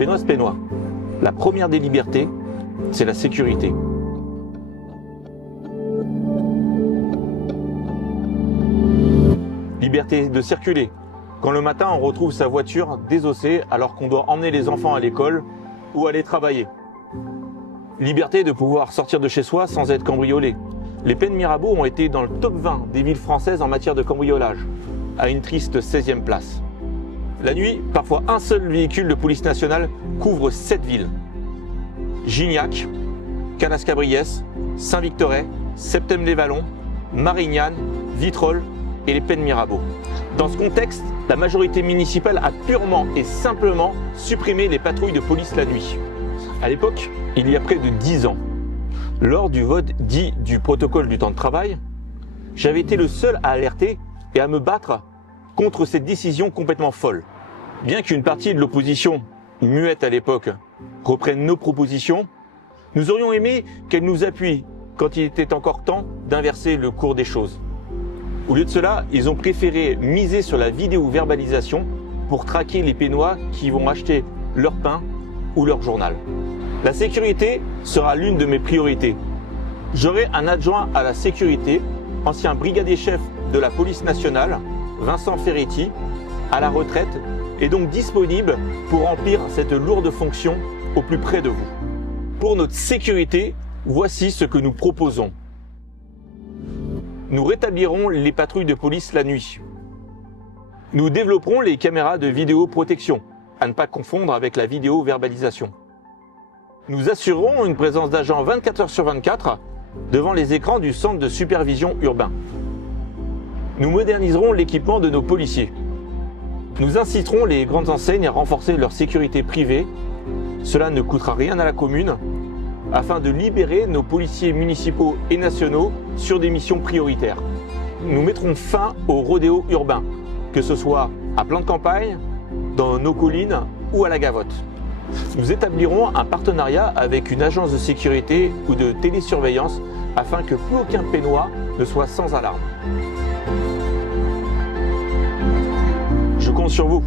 Pénoises, Pénois, la première des libertés, c'est la sécurité. Liberté de circuler, quand le matin on retrouve sa voiture désossée alors qu'on doit emmener les enfants à l'école ou aller travailler. Liberté de pouvoir sortir de chez soi sans être cambriolé. Les Pennes Mirabeau ont été dans le top 20 des villes françaises en matière de cambriolage, à une triste 16e place. La nuit, parfois un seul véhicule de police nationale couvre 7 villes. Gignac, Canas-Cabriès, Saint-Victoret, Septèmes-les-Vallons, Marignane, Vitrolles et les Pennes Mirabeau. Dans ce contexte, la majorité municipale a purement et simplement supprimé les patrouilles de police la nuit. À l'époque, il y a près de 10 ans, lors du vote dit du protocole du temps de travail, j'avais été le seul à alerter et à me battre contre cette décision complètement folle. Bien qu'une partie de l'opposition, muette à l'époque, reprenne nos propositions, nous aurions aimé qu'elle nous appuie quand il était encore temps d'inverser le cours des choses. Au lieu de cela, ils ont préféré miser sur la vidéo-verbalisation pour traquer les Pénois qui vont acheter leur pain ou leur journal. La sécurité sera l'une de mes priorités. J'aurai un adjoint à la sécurité, ancien brigadier-chef de la police nationale, Vincent Ferretti, à la retraite, est donc disponible pour remplir cette lourde fonction au plus près de vous. Pour notre sécurité, voici ce que nous proposons. Nous rétablirons les patrouilles de police la nuit. Nous développerons les caméras de vidéoprotection, à ne pas confondre avec la vidéo-verbalisation. Nous assurerons une présence d'agents 24 heures sur 24 devant les écrans du centre de supervision urbain. Nous moderniserons l'équipement de nos policiers. Nous inciterons les grandes enseignes à renforcer leur sécurité privée. Cela ne coûtera rien à la commune, afin de libérer nos policiers municipaux et nationaux sur des missions prioritaires. Nous mettrons fin au rodéo urbain, que ce soit à plan de campagne, dans nos collines ou à la Gavotte. Nous établirons un partenariat avec une agence de sécurité ou de télésurveillance afin que plus aucun Pénois ne soit sans alarme. Je compte sur vous.